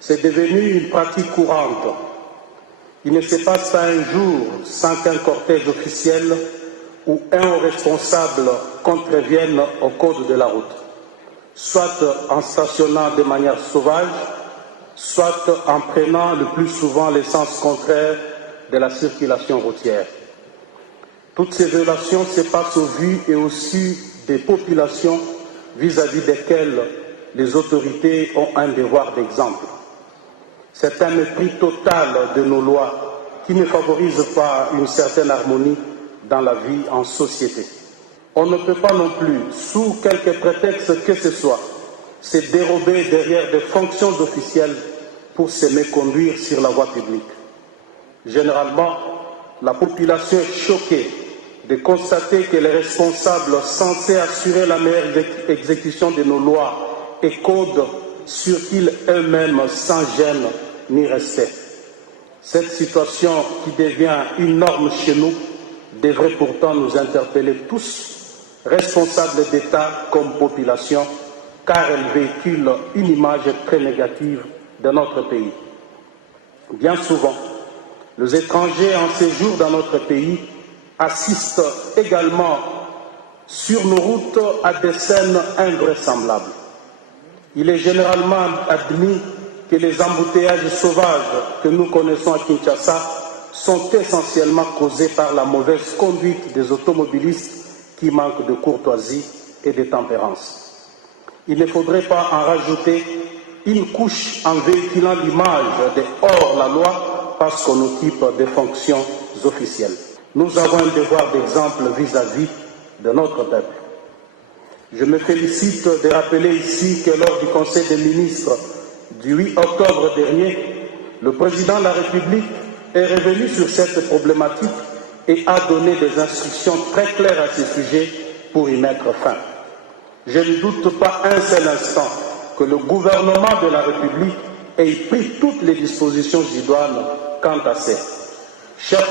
C'est devenu une pratique courante. Il ne se passe pas un jour sans qu'un cortège officiel ou un haut responsable contrevienne au code de la route, soit en stationnant de manière sauvage, soit en prenant le plus souvent le sens contraire de la circulation routière. Toutes ces violations se passent au vu et au su des populations vis-à-vis desquelles les autorités ont un devoir d'exemple. C'est un mépris total de nos lois qui ne favorise pas une certaine harmonie dans la vie en société. On ne peut pas non plus, sous quelque prétexte que ce soit, se dérober derrière des fonctions officielles pour se méconduire sur la voie publique. Généralement, la population est choquée de constater que les responsables censés assurer la meilleure exécution de nos lois et codes circulent eux-mêmes sans gêne ni respect. Cette situation qui devient une norme chez nous devrait pourtant nous interpeller tous, responsables d'État comme population, car elle véhicule une image très négative de notre pays. Bien souvent, les étrangers en séjour dans notre pays assistent également sur nos routes à des scènes invraisemblables. Il est généralement admis que les embouteillages sauvages que nous connaissons à Kinshasa sont essentiellement causés par la mauvaise conduite des automobilistes qui manquent de courtoisie et de tempérance. Il ne faudrait pas en rajouter une couche en véhiculant l'image de hors-la-loi parce qu'on occupe des fonctions officielles. Nous avons un devoir d'exemple vis-à-vis de notre peuple. Je me félicite de rappeler ici que lors du Conseil des ministres du 8 octobre dernier, le président de la République est revenu sur cette problématique et a donné des instructions très claires à ce sujet pour y mettre fin. Je ne doute pas un seul instant que le gouvernement de la République ait pris toutes les dispositions idoines quant à ça. Chers